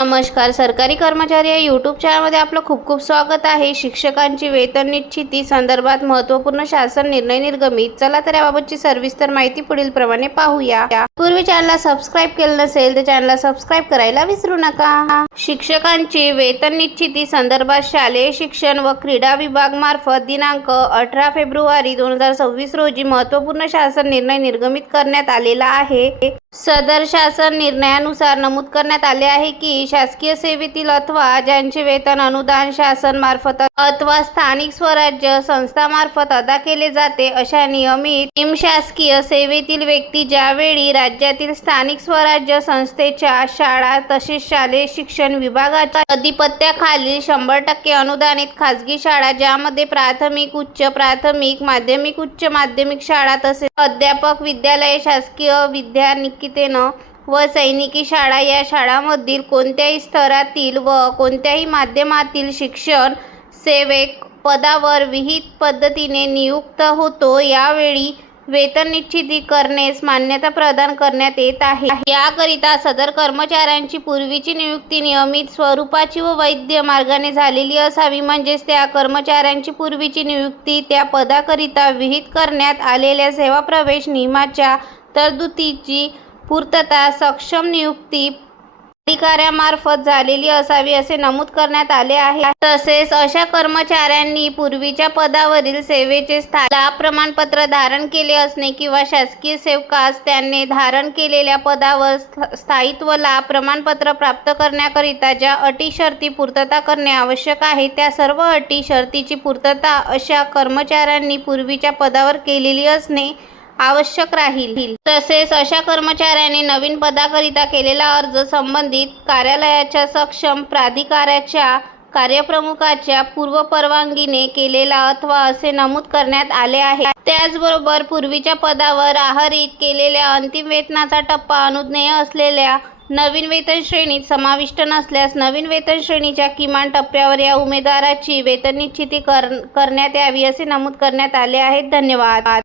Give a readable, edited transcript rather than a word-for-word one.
नमस्कार. सरकारी कर्मचारी या यूट्यूब चॅनलमध्ये आपलं खूप खूप स्वागत आहे. शिक्षकांची वेतन निश्चिती संदर्भात महत्त्वपूर्ण शासन निर्णय निर्गमित. चला तर याबाबतची सविस्तर माहिती पुढील प्रमाणे पाहूया. पूर्वी चॅनलला सबस्क्राईब केलं नसेल तर चॅनलला सबस्क्राईब करायला विसरू नका. शिक्षकांची वेतन निश्चिती संदर्भात शालेय शिक्षण व क्रीडा विभाग मार्फत दिनांक 18 फेब्रुवारी 2026 रोजी महत्त्वपूर्ण शासन निर्णय निर्गमित करण्यात आलेला आहे. सदर शासन निर्णयानुसार नमूद करण्यात आले आहे की शासकीय सेवेतील अथवा ज्यांचे वेतन अनुदान शासन मार्फत अथवा स्थानिक स्वराज्य संस्थामार्फत अदा केले जाते अशा निमशासकीय सेवेतील व्यक्ती ज्यावेळी राज्यातील स्थानिक स्वराज्य संस्थेच्या शाळा तसेच शालेय शिक्षण विभागाच्या अधिपत्याखालील 100% अनुदानित खाजगी शाळा ज्यामध्ये प्राथमिक उच्च प्राथमिक माध्यमिक उच्च माध्यमिक शाळा तसेच अध्यापक विद्यालये शासकीय विद्यानिकेतन व सैनिकी शाळा या शाळांमधील कोणत्याही स्तरातील व कोणत्याही माध्यमातील शिक्षण सेवक पदावर विहित पद्धतीने नियुक्त होतो यावेळी वेतन निश्चिती करण्यास मान्यता प्रदान करण्यात येत आहे. याकरिता सदर कर्मचाऱ्यांची पूर्वीची नियुक्ती नियमित स्वरूपाची व वैध मार्गाने झालेली असावी. म्हणजेच त्या कर्मचाऱ्यांची पूर्वीची नियुक्ती त्या पदाकरिता विहित करण्यात आलेल्या सेवा प्रवेश नियमाच्या तरतुदीची पूर्तता सक्षम नियुक्ती अधिकाऱ्यामार्फत झालेली असावी असे नमूद करण्यात आले आहे. तसेच अशा कर्मचाऱ्यांनी पूर्वीच्या पदावरील सेवेचे लाभ प्रमाणपत्र धारण केले असणे किंवा शासकीय सेवकास त्यांनी धारण केलेल्या पदावर स्थायित्व लाभ प्रमाणपत्र प्राप्त करण्याकरिता ज्या अटी शर्ती पूर्तता करणे आवश्यक आहे त्या सर्व अटी शर्तीची पूर्तता अशा कर्मचाऱ्यांनी पूर्वीच्या पदावर केलेली असणे आवश्यक राहील. तसेच अशा कर्मचाऱ्यांनी नवीन पदाकरिता केलेला अर्ज संबंधित कार्यालयाच्या सक्षम प्राधिकाऱ्याच्या कार्यप्रमुखाच्या पूर्वपरवानगीने केलेला अथवा असे नमूद करण्यात आले आहे. त्याचबरोबर पूर्वीच्या पदावर आहरित केलेल्या अंतिम वेतनाचा टप्पा अनुज्ञेय असलेल्या नवीन वेतन श्रेणीत समाविष्ट नसल्यास नवीन वेतन श्रेणीच्या किमान टप्प्यावर या उमेदवाराची वेतन निश्चिती करण्यात यावी असे नमूद करण्यात आले आहे. धन्यवाद.